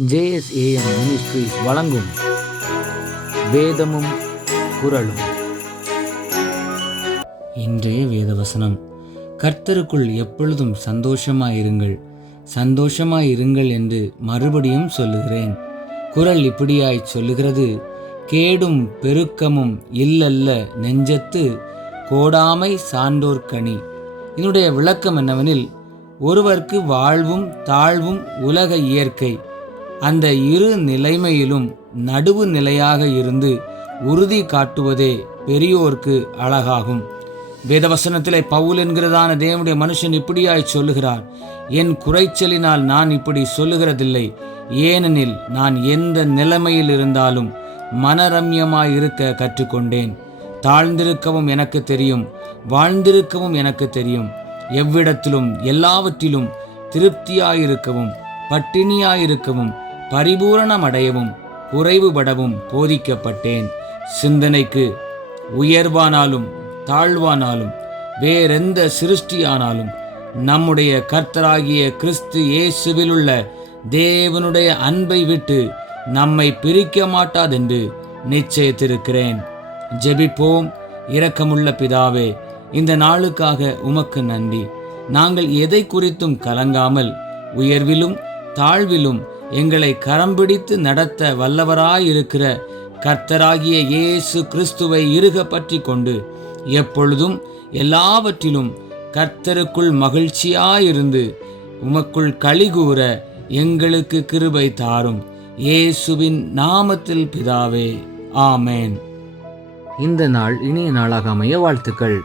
JSAM ministries வழங்கும் வேதமும் குரலும் இன்றைய வேதவசனம். கர்த்தருக்குள் எப்பொழுதும் சந்தோஷமாயிருங்கள். சந்தோஷமாயிருங்கள் என்று மறுபடியும் சொல்லுகிறேன். குரல் இப்படியாய் சொல்லுகிறது. கேடும் பெருக்கமும் இல்லல்ல நெஞ்சத்து கோடாமை சான்றோர்கனி இதனுடைய விளக்கம் என்னவெனில் ஒருவருக்கு வாழ்வும் தாழ்வும் உலக இயற்கை. அந்த இரு நிலைமையிலும் நடுவு நிலையாக இருந்து உறுதி காட்டுவதே பெரியோர்க்கு அழகாகும். வேதவசனத்திலே பவுல் என்கிறதான தேவனுடைய மனுஷன் இப்படியாய் சொல்லுகிறார் என் குறைச்சலினால் நான் இப்படி சொல்லுகிறதில்லை. ஏனெனில் நான் எந்த நிலைமையில் இருந்தாலும் மனரம்யமாய் இருக்க கற்றுக்கொண்டேன். தாழ்ந்திருக்கவும் எனக்கு தெரியும் வாழ்ந்திருக்கவும் எனக்கு தெரியும். எவ்விடத்திலும் எல்லாவற்றிலும் திருப்தியாயிருக்கவும் பட்டினியாயிருக்கவும் பரிபூரணமடையவும் குறைவுபடவும் போதிக்கப்பட்டேன். சிந்தனைக்கு உயர்வானாலும் தாழ்வானாலும் வேறெந்த சிருஷ்டியானாலும் நம்முடைய கர்த்தராகிய கிறிஸ்து இயேசுவிலுள்ள தேவனுடைய அன்பை விட்டு நம்மை பிரிக்க மாட்டாதென்று நிச்சயத்திருக்கிறேன். ஜெபிப்போம் இரக்கமுள்ள பிதாவே இந்த நாளுக்காக உமக்கு நன்றி. நாங்கள் எதை குறித்தும் கலங்காமல் உயர்விலும் தாழ்விலும் எங்களை கரம் பிடித்து நடத்த வல்லவராயிருக்கிற கர்த்தராகிய இயேசு கிறிஸ்துவை இருக பற்றி கொண்டு எப்பொழுதும் எல்லாவற்றிலும் கர்த்தருக்குள் மகிழ்ச்சியாயிருந்து உமக்குள் கழிகூற எங்களுக்கு கிருபை தாரும். இயேசுவின் நாமத்தில் பிதாவே ஆமேன். இந்த நாள் இனிய நாளாக அமைய வாழ்த்துக்கள்.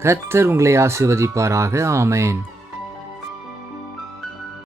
கர்த்தர் உங்களை ஆசிர்வதிப்பாராக ஆமேன்.